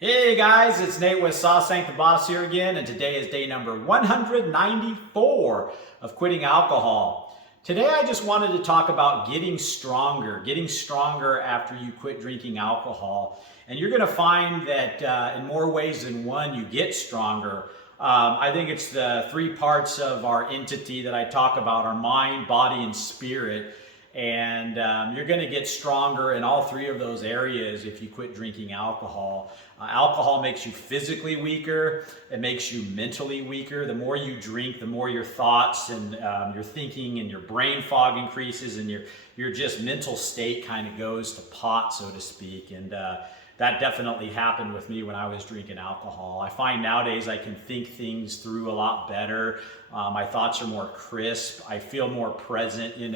Hey guys, it's Nate with Sauce Sank the Boss here again, and today is day number 194 of quitting alcohol. Today I just wanted to talk about getting stronger after you quit drinking alcohol. And you're going to find that in more ways than one, you get stronger. I think it's the three parts of our entity that I talk about: our mind, body, and spirit. And you're going to get stronger in all three of those areas if you quit drinking alcohol. Alcohol makes you physically weaker. It makes you mentally weaker. The more you drink, the more your thoughts and your thinking and your brain fog increases, and your just mental state kind of goes to pot, so to speak. And that definitely happened with me when I was drinking alcohol. I find nowadays I can think things through a lot better. My thoughts are more crisp. I feel more present, and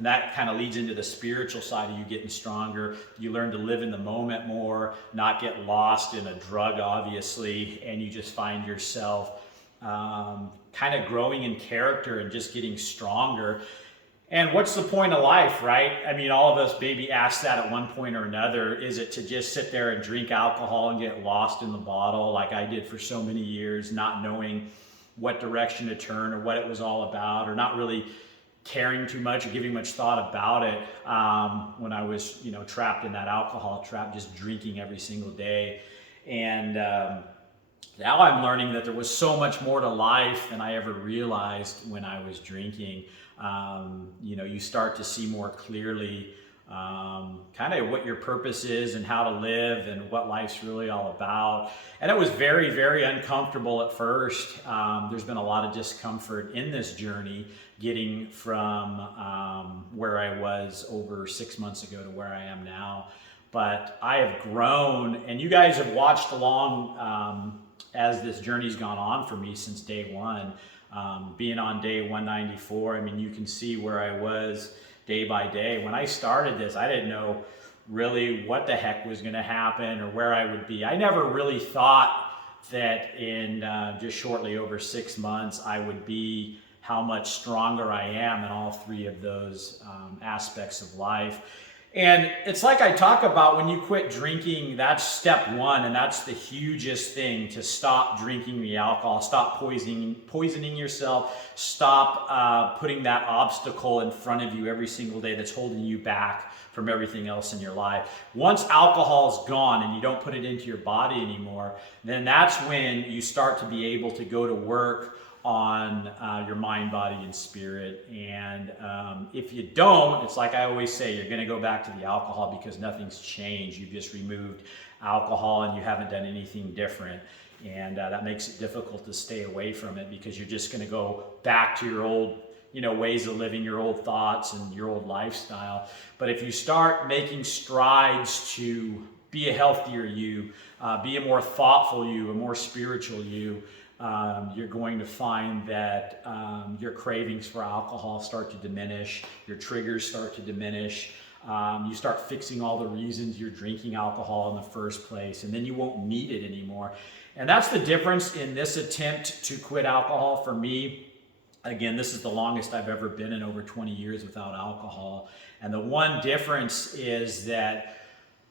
that kind of leads into the spiritual side of you getting stronger. You learn to live in the moment more, not get lost in a drug, obviously, and you just find yourself kind of growing in character and just getting stronger. And what's the point of life, right? I mean, all of us maybe ask that at one point or another. Is it to just sit there and drink alcohol and get lost in the bottle like I did for so many years, not knowing what direction to turn or what it was all about, or not really caring too much or giving much thought about it when I was, trapped in that alcohol trap, just drinking every single day. And now I'm learning that there was so much more to life than I ever realized when I was drinking. You start to see more clearly kind of what your purpose is and how to live and what life's really all about. And it was very, very uncomfortable at first. There's been a lot of discomfort in this journey getting from where I was over 6 months ago to where I am now. But I have grown, and you guys have watched along as this journey's gone on for me since day one. Being on day 194, I mean, you can see where I was day by day. When I started this, I didn't know really what the heck was going to happen or where I would be. I never really thought that in just shortly over 6 months, I would be how much stronger I am in all three of those aspects of life. And it's like I talk about, when you quit drinking, that's step one, and that's the hugest thing: to stop drinking the alcohol, stop poisoning yourself, stop putting that obstacle in front of you every single day that's holding you back from everything else in your life. Once alcohol's gone and you don't put it into your body anymore, then that's when you start to be able to go to work on your mind, body, and spirit. And if you don't, it's like I always say, you're going to go back to the alcohol because nothing's changed. You've just removed alcohol and you haven't done anything different. And that makes it difficult to stay away from it, because you're just going to go back to your old ways of living, your old thoughts and your old lifestyle. But if you start making strides to be a healthier you, be a more thoughtful you, a more spiritual you, you're going to find that your cravings for alcohol start to diminish, your triggers start to diminish, you start fixing all the reasons you're drinking alcohol in the first place, and then you won't need it anymore. And that's the difference in this attempt to quit alcohol for me. Again, this is the longest I've ever been in, over 20 years without alcohol. And the one difference is that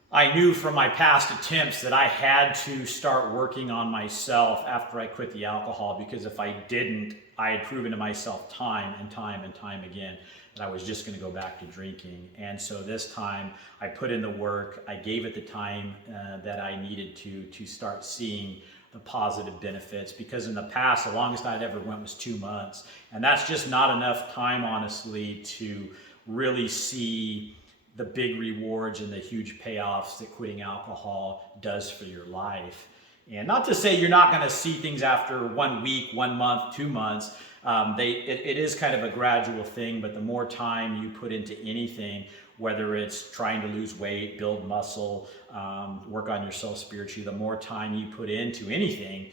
I knew from my past attempts that I had to start working on myself after I quit the alcohol, because if I didn't, I had proven to myself time and time and time again that I was just going to go back to drinking. And so this time I put in the work. I gave it the time that I needed to start seeing the positive benefits, because in the past, the longest I'd ever went was 2 months. And that's just not enough time, honestly, to really see the big rewards and the huge payoffs that quitting alcohol does for your life. And not to say you're not going to see things after 1 week, 1 month, 2 months. It is kind of a gradual thing, but the more time you put into anything, whether it's trying to lose weight, build muscle, work on yourself spiritually, the more time you put into anything,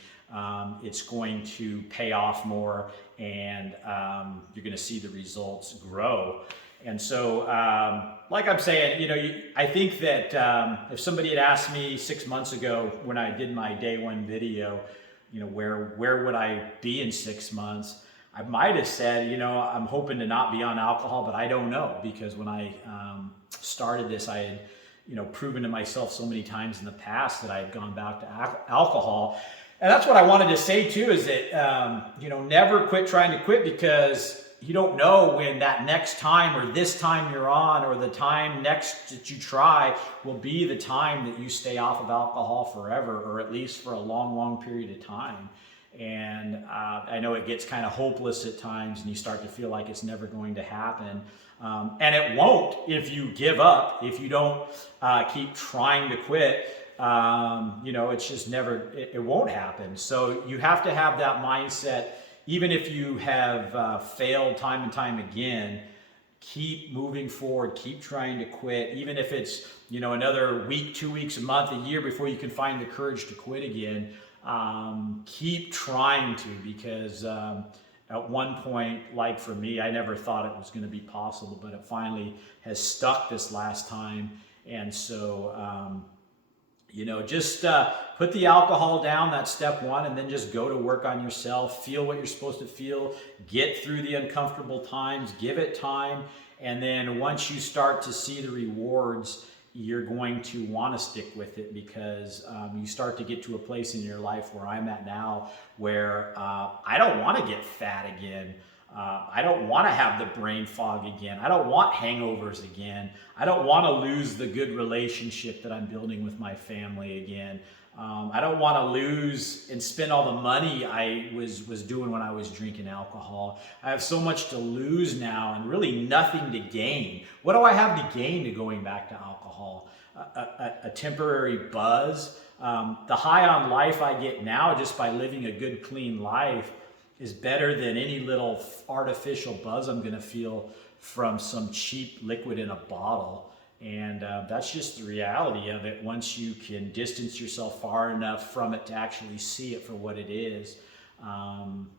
it's going to pay off more, and you're going to see the results grow. And so, like I'm saying, I think that if somebody had asked me 6 months ago when I did my day one video, where would I be in 6 months? I might have said, I'm hoping to not be on alcohol, but I don't know, because when I started this, I had proven to myself so many times in the past that I had gone back to alcohol. And that's what I wanted to say too, is that, never quit trying to quit, because you don't know when that next time or this time you're on or the time next that you try will be the time that you stay off of alcohol forever, or at least for a long, long period of time. And I know it gets kind of hopeless at times, and you start to feel like it's never going to happen. And it won't if you give up, if you don't keep trying to quit. It's just never, it won't happen. So you have to have that mindset. Even if you have failed time and time again, keep moving forward, keep trying to quit. Even if it's, another week, 2 weeks, a month, a year before you can find the courage to quit again, keep trying to, because at one point, like for me, I never thought it was going to be possible, but it finally has stuck this last time. And so, just put the alcohol down, that's step one, and then just go to work on yourself. Feel what you're supposed to feel. Get through the uncomfortable times. Give it time. And then once you start to see the rewards, you're going to want to stick with it, because you start to get to a place in your life where I'm at now, where I don't want to get fat again. I don't want to have the brain fog again. I don't want hangovers again. I don't want to lose the good relationship that I'm building with my family again. I don't want to lose and spend all the money I was doing when I was drinking alcohol. I have so much to lose now and really nothing to gain. What do I have to gain to going back to alcohol? A temporary buzz. The high on life I get now just by living a good, clean life is better than any little artificial buzz I'm going to feel from some cheap liquid in a bottle. And that's just the reality of it once you can distance yourself far enough from it to actually see it for what it is.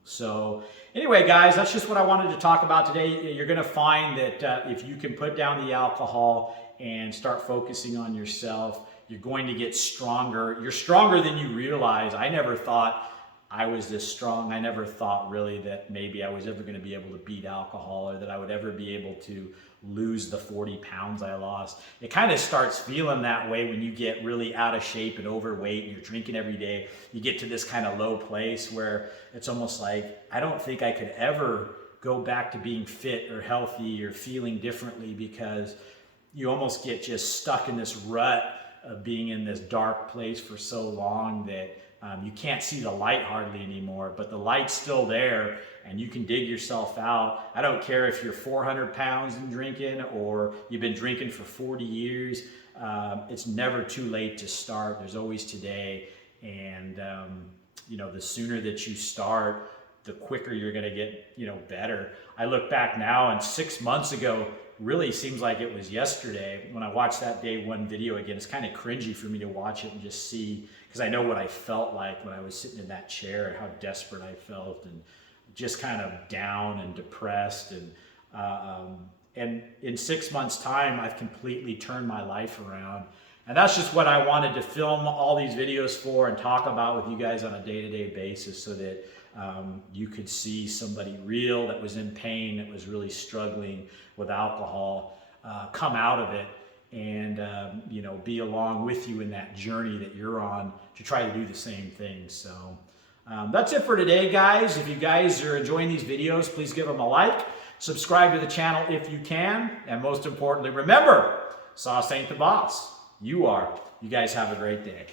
So anyway, guys, that's just what I wanted to talk about today. You're going to find that if you can put down the alcohol and start focusing on yourself, you're going to get stronger. You're stronger than you realize. I never thought I was this strong. I never thought really that maybe I was ever going to be able to beat alcohol, or that I would ever be able to lose the 40 pounds I lost. It kind of starts feeling that way when you get really out of shape and overweight and you're drinking every day. You get to this kind of low place where it's almost like, I don't think I could ever go back to being fit or healthy or feeling differently, because you almost get just stuck in this rut of being in this dark place for so long that you can't see the light hardly anymore, but the light's still there and you can dig yourself out. I don't care if you're 400 pounds and drinking, or you've been drinking for 40 years. It's never too late to start. There's always today. And, the sooner that you start, the quicker you're going to get, better. I look back now, and 6 months ago really seems like it was yesterday. When I watched that day one video again, it's kind of cringy for me to watch it and just see, because I know what I felt like when I was sitting in that chair and how desperate I felt and just kind of down and depressed. And in 6 months' time, I've completely turned my life around. And that's just what I wanted to film all these videos for and talk about with you guys on a day-to-day basis, so that you could see somebody real that was in pain, that was really struggling with alcohol, come out of it and be along with you in that journey that you're on to try to do the same thing. So that's it for today, guys. If you guys are enjoying these videos, please give them a like, subscribe to the channel if you can, and most importantly, remember, sauce ain't the boss. You are. You guys have a great day.